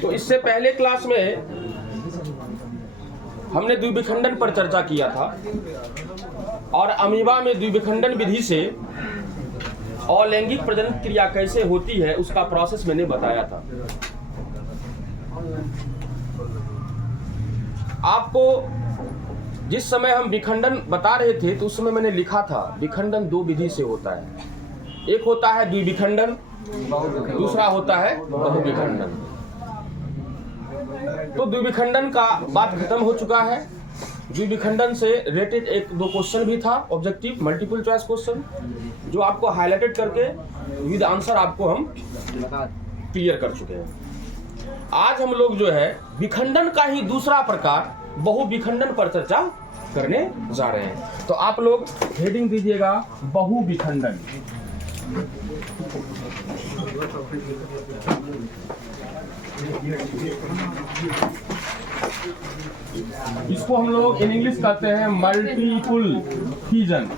तो इससे पहले क्लास में हमने द्विविखंडन पर चर्चा किया था और अमीबा में द्विविखंडन विधि से अलैंगिक प्रजनन क्रिया कैसे होती है उसका प्रोसेस मैंने बताया था। आपको जिस समय हम विखंडन बता रहे थे तो उस समय मैंने लिखा था विखंडन दो विधि से होता है, एक होता है द्विविखंडन, दूसरा होता है बहुविखंडन। तो द्विविखंडन का बात खत्म हो चुका है। द्विविखंडन से रिलेटेड एक दो क्वेश्चन भी था, ऑब्जेक्टिव मल्टीपल चॉइस क्वेश्चन, जो आपको हाईलाइटेड करके विद आंसर आपको हम क्लियर कर चुके हैं। आज हम लोग जो है विखंडन का ही दूसरा प्रकार बहुविखंडन पर चर्चा करने जा रहे हैं। तो आप लोग हेडिंग दीजिएगा बहुविखंडन। इसको हम लोग इन इंग्लिश कहते हैं मल्टीपल फिजन।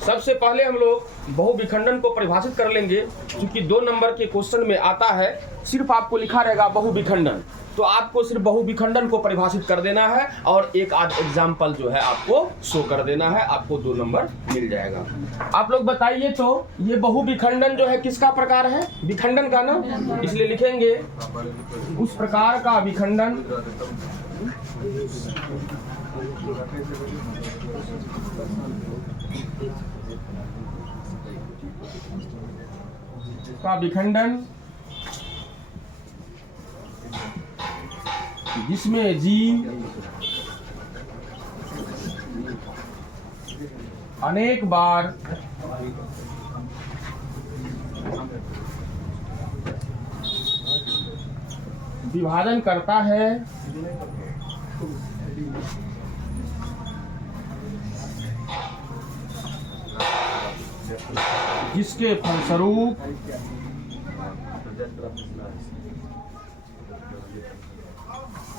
सबसे पहले हम लोग बहुविखंडन को परिभाषित कर लेंगे, क्योंकि 2 नंबर के क्वेश्चन में आता है, सिर्फ आपको लिखा रहेगा बहुविखंडन, तो आपको सिर्फ बहुविखंडन को परिभाषित कर देना है और एक आध एग्जाम्पल जो है आपको शो कर देना है, आपको 2 नंबर मिल जाएगा। आप लोग बताइए तो ये बहुविखंडन जो है किसका प्रकार है? विखंडन का ना, इसलिए लिखेंगे उस प्रकार का विखंडन जिसमें जीव अनेक बार विभाजन करता है, जिसके फलस्वरूप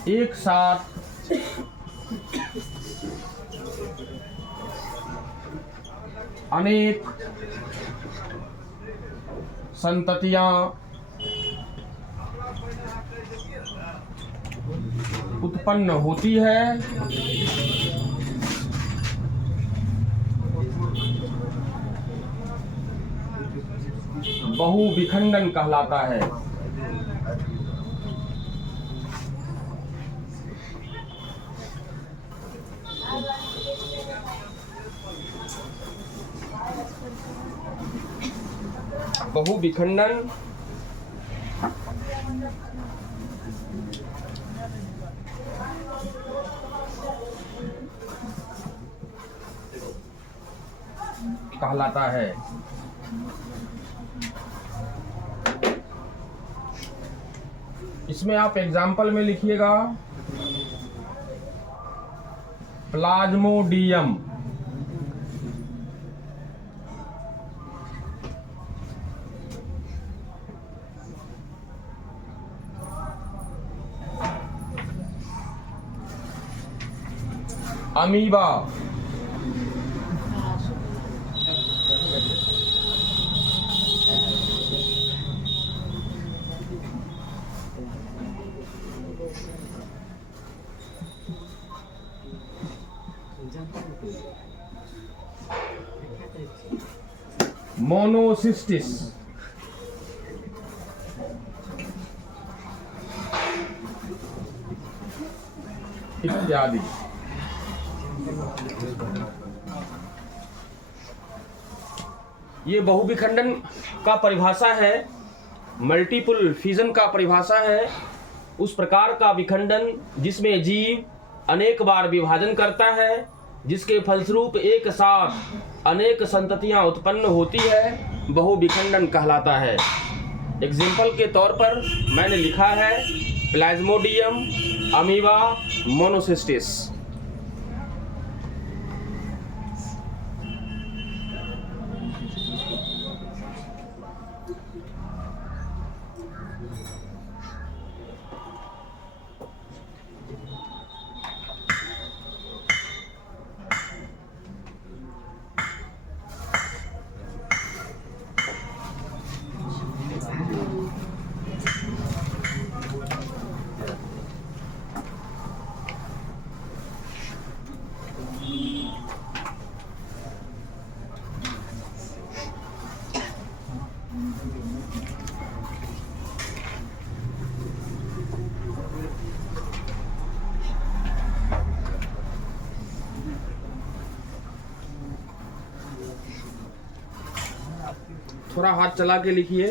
एक साथ अनेक संततियां उत्पन्न होती है। बहुविखंडन कहलाता है। बहुविखंडन कहलाता है। इसमें आप एग्जाम्पल में लिखिएगा प्लाज्मोडियम, अमीबा, मोनोसिस्टिस, इत्यादि। ये बहुविखंडन का परिभाषा है, मल्टीपल फिजन का परिभाषा है उस प्रकार का विखंडन जिसमें जीव अनेक बार विभाजन करता है, जिसके फलस्वरूप एक साथ अनेक संततियां उत्पन्न होती है, बहुविखंडन कहलाता है। एग्जाम्पल के तौर पर मैंने लिखा है प्लाज्मोडियम, अमीबा, मोनोसिस्टिस। थोड़ा हाथ चला के लिखिए।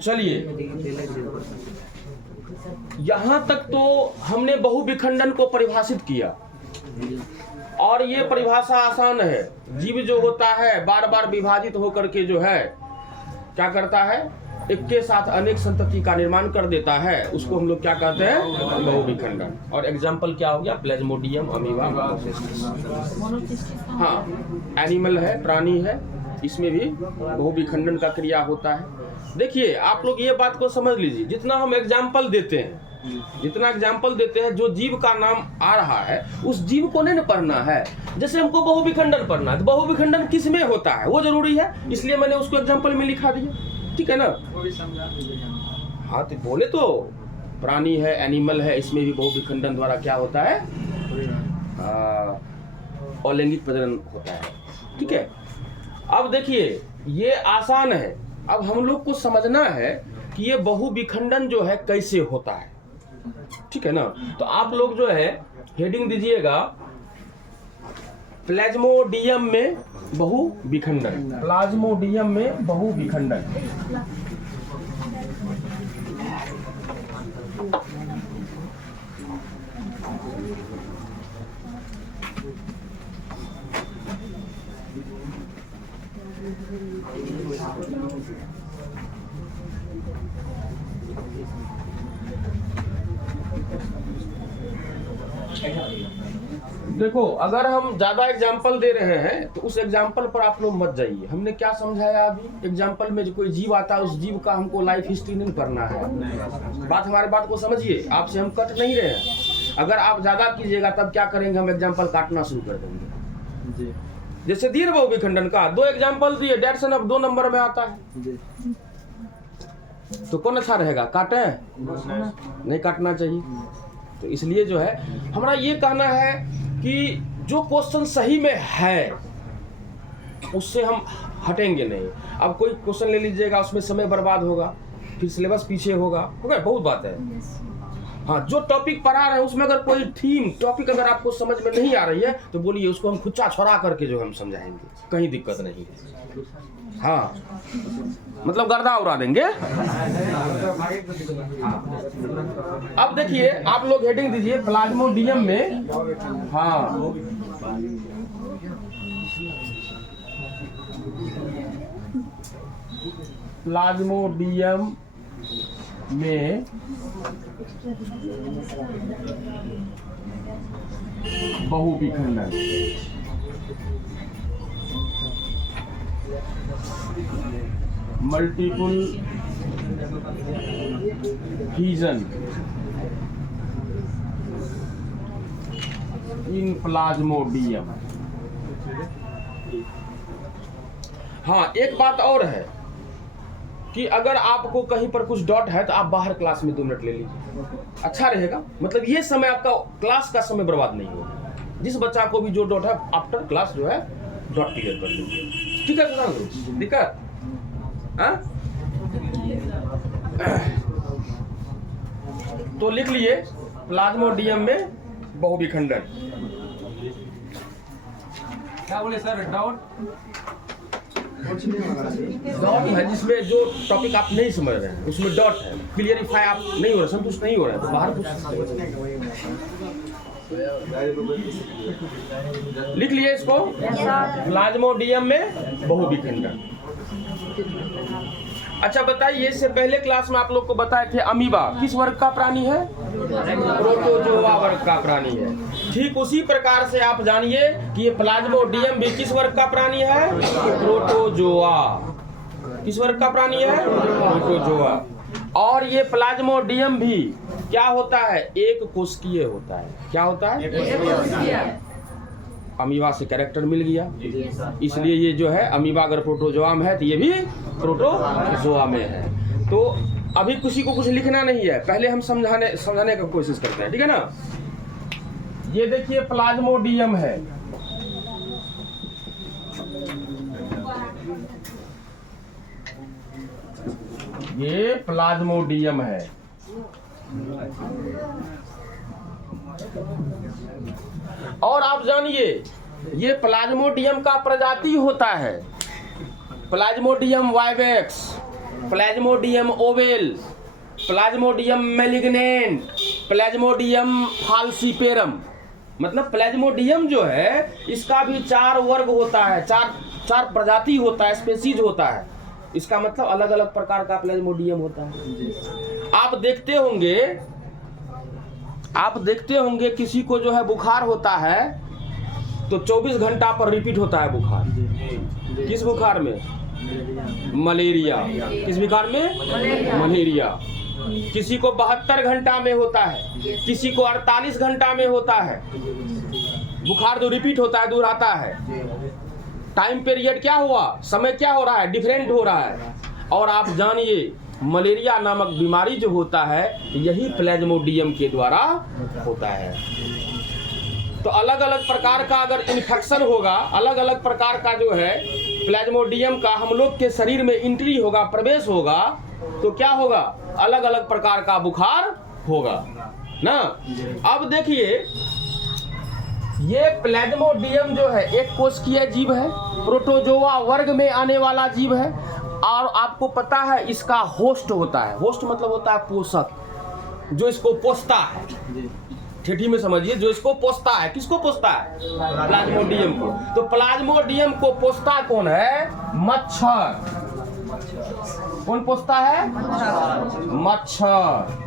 चलिए, यहां तक तो हमने बहुविखंडन को परिभाषित किया, और ये परिभाषा आसान है। जीव जो होता है बार बार विभाजित होकर के जो है क्या करता है, एक के साथ अनेक संतति का निर्माण कर देता है, उसको हम लोग क्या कहते हैं, बहुविखंडन। और एग्जाम्पल क्या हो गया, प्लाज्मोडियम, अमीबा, हाँ एनिमल है, प्राणी है, इसमें भी बहुविखंडन का क्रिया होता है। देखिए आप लोग ये बात को समझ लीजिए, जितना हम एग्जाम्पल देते हैं, जितना एग्जाम्पल देते हैं, जो जीव का नाम आ रहा है उस जीव को नहीं पढ़ना है। जैसे हमको बहुविखंडन पढ़ना है, तो बहुविखंडन किस में होता है वो जरूरी है, इसलिए मैंने उसको एग्जाम्पल में लिखा दिया, ठीक है ना। हाँ तो बोले तो प्राणी है, एनिमल है, इसमें भी बहुविखंडन द्वारा क्या होता है, अलैंगिक प्रजनन होता है, ठीक है। अब देखिए ये आसान है, अब हम लोग को समझना है कि ये बहुविखंडन जो है कैसे होता है, ठीक है ना। तो आप लोग जो है हेडिंग दीजिएगा, प्लाज्मोडियम में बहुविखंडन, प्लाज्मोडियम में बहुविखंडन। देखो अगर हम ज्यादा एग्जाम्पल दे रहे हैं तो उस एग्जाम्पल पर आप लोग मत जाइए। हमने क्या समझाया अभी, एग्जाम्पल में जो कोई जीव आता है उस जीव का हमको लाइफ हिस्ट्री नहीं करना है। बात हमारे बात को समझिए, आपसे हम कट नहीं रहे हैं। अगर आप ज्यादा कीजिएगा तब क्या करेंगे, हम एग्जाम्पल काटना शुरू कर देंगे। जैसे दिए बहुविखंडन का 2 एग्जाम्पल दिए, डेढ़ अब 2 नंबर में आता है, तो कौन अच्छा रहेगा, काटे नहीं काटना चाहिए। तो इसलिए जो है हमारा ये कहना है कि जो क्वेश्चन सही में है उससे हम हटेंगे नहीं। अब कोई क्वेश्चन ले लीजिएगा उसमें समय बर्बाद होगा, फिर सिलेबस पीछे होगा, बहुत बात है। हाँ जो टॉपिक पढ़ा रहे हैं उसमें अगर कोई थीम टॉपिक अगर आपको समझ में नहीं आ रही है तो बोलिए, उसको हम खुच्चा छोड़ा करके जो हम समझाएंगे, कहीं दिक्कत नहीं है। हाँ मतलब गर्दा उड़ा देंगे। अब देखिए आप लोग हेडिंग दीजिए, प्लाज्मोडियम में, हाँ प्लाज्मोडियम में बहुविखंडन। Multiple fusion in plasmodium. हाँ एक बात और है कि अगर आपको कहीं पर कुछ डॉट है तो आप बाहर क्लास में 2 मिनट ले लीजिए, अच्छा रहेगा। मतलब ये समय आपका क्लास का समय बर्बाद नहीं होगा। जिस बच्चा को भी जो डॉट है आफ्टर क्लास जो है डॉट क्लियर कर दीजिए, ठीक है। दिक्कत तो लिख लिए प्लाज्मोडियम में बहुविखंडन। क्या बोले सर, डाउट है जिसमें जो टॉपिक आप नहीं समझ रहे हैं उसमें डॉट है, क्लियरिफाई आप नहीं हो रहे, संतुष्ट नहीं हो रहे तो बाहर लिख लिए इसको, प्लाज्मोडियम में बहुविखंडन। अच्छा बताइए, इससे पहले क्लास में आप लोग को बताए थे अमीबा किस वर्ग का प्राणी है, प्रोटोजोआ वर्ग का प्राणी है। ठीक उसी प्रकार से आप जानिए कि ये प्लाज्मोडियम भी किस वर्ग का प्राणी है, प्रोटोजोआ। किस वर्ग का प्राणी है, प्रोटोजोआ। और ये प्लाज्मोडियम भी क्या होता है? एक कोशिकीय होता है। क्या होता है? अमीबा से कैरेक्टर मिल गया, इसलिए ये जो है अमीबा अगर प्रोटोजोआ में है तो ये भी प्रोटोजोआ में है। तो अभी किसी को कुछ लिखना नहीं है, पहले हम समझाने की कोशिश करते हैं, ठीक है ना। ये देखिए प्लाज्मोडियम है, ये प्लाज्मोडियम है। और आप जानिए ये प्लाज्मोडियम का प्रजाति होता है Plasmodium vivax, Plasmodium oval, Plasmodium malignant, Plasmodium falciparum. मतलब प्लाज्मोडियम जो है इसका भी 4 वर्ग होता है, चार प्रजाति होता है, स्पेसीज होता है। इसका मतलब अलग अलग प्रकार का प्लाज्मोडियम होता है। आप देखते होंगे किसी को जो है बुखार होता है तो 24 घंटा पर रिपीट होता है बुखार। किस बुखार में? मलेरिया। किस बुखार में? मलेरिया। किसी को 72 घंटा में होता है, किसी को 48 घंटा में होता है। बुखार जो रिपीट होता है, दोहराता है। टाइम पीरियड क्या हुआ, समय क्या हो रहा है, डिफरेंट हो रहा है। और आप जानिए मलेरिया नामक बीमारी जो होता है यही प्लाज्मोडियम के द्वारा होता है। तो अलग अलग प्रकार का अगर इन्फेक्शन होगा, अलग अलग प्रकार का जो है प्लाज्मोडियम का हम लोग के शरीर में एंट्री होगा, प्रवेश होगा, तो क्या होगा? अलग अलग प्रकार का बुखार होगा ना। अब देखिए ये प्लाज्मोडियम जो है एक कोशिकीय जीव है, प्रोटोजोआ वर्ग में आने वाला जीव है। और आपको पता है इसका होस्ट होता है। होस्ट मतलब होता है पोषक, जो इसको पोषता है। ठेठी में समझिए, जो इसको पोषता है। किसको पोषता है? प्लाज्मोडियम को। तो प्लाज्मोडियम को पोषता कौन है? मच्छर। कौन पोषता है? मच्छर।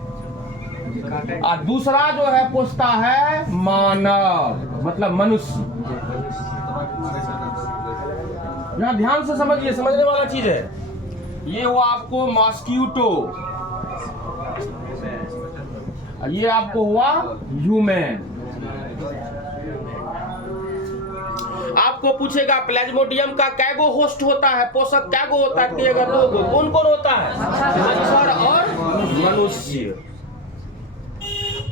और दूसरा जो है पोषता है मानव, मतलब मनुष्य। यहाँ ध्यान से समझिए, समझने वाला चीज है। ये हुआ आपको मॉस्किटो, ये आपको हुआ ह्यूमन। आपको पूछेगा प्लाज्मोडियम का कैगो होस्ट होता है, पोषक कैगो होता है? कि अगर दो, कौन कौन होता है? मच्छर और मनुष्य।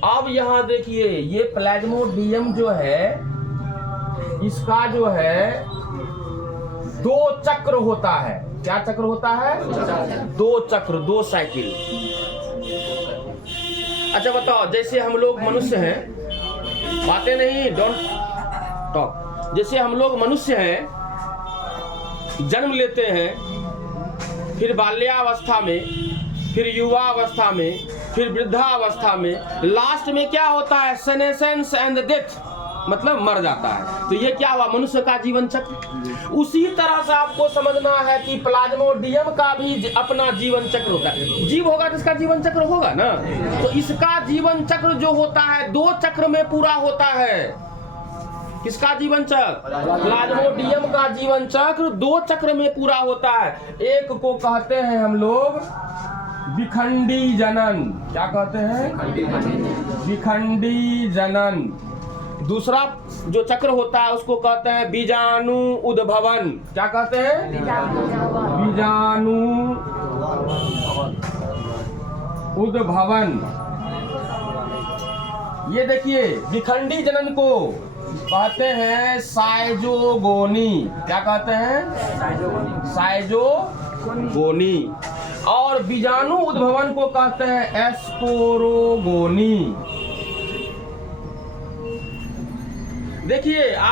अब यहाँ देखिए ये प्लाज्मोडियम जो है इसका जो है 2 चक्र होता है। क्या चक्र होता है? 2 चक्र, 2 साइकिल। अच्छा बताओ, जैसे हम लोग मनुष्य हैं, बातें नहीं, डोंट टॉक। जैसे हम लोग मनुष्य हैं, जन्म लेते हैं, फिर बाल्यावस्था में, फिर युवावस्था में, फिर वृद्धावस्था में, लास्ट में क्या होता है? सेनेसेंस एंड डेथ, मतलब मर जाता है। तो ये क्या हुआ? मनुष्य का जीवन चक्र। उसी तरह से आपको समझना है कि प्लाज्मोडियम का भी अपना जीवन चक्र होता है। जीव होगा तो इसका जीवन चक्र होगा ना। तो इसका जीवन चक्र जो होता है 2 चक्र में पूरा होता है। किसका जीवन चक्र? प्लाज्मोडियम का जीवन चक्र 2 चक्र में पूरा होता है। एक को कहते हैं हम लोग विखंडी जनन। क्या कहते हैं? विखंडी जनन। दूसरा जो चक्र होता है उसको कहते हैं बीजाणु उद्भवन। क्या कहते हैं? बीजाणु उद्भवन। ये देखिए विखंडी जनन को कहते हैं साइजोगोनी। क्या कहते हैं? साइजोगोनी। और बीजाणु उद्भवन को कहते हैं एस्पोरोगोनी। देखिए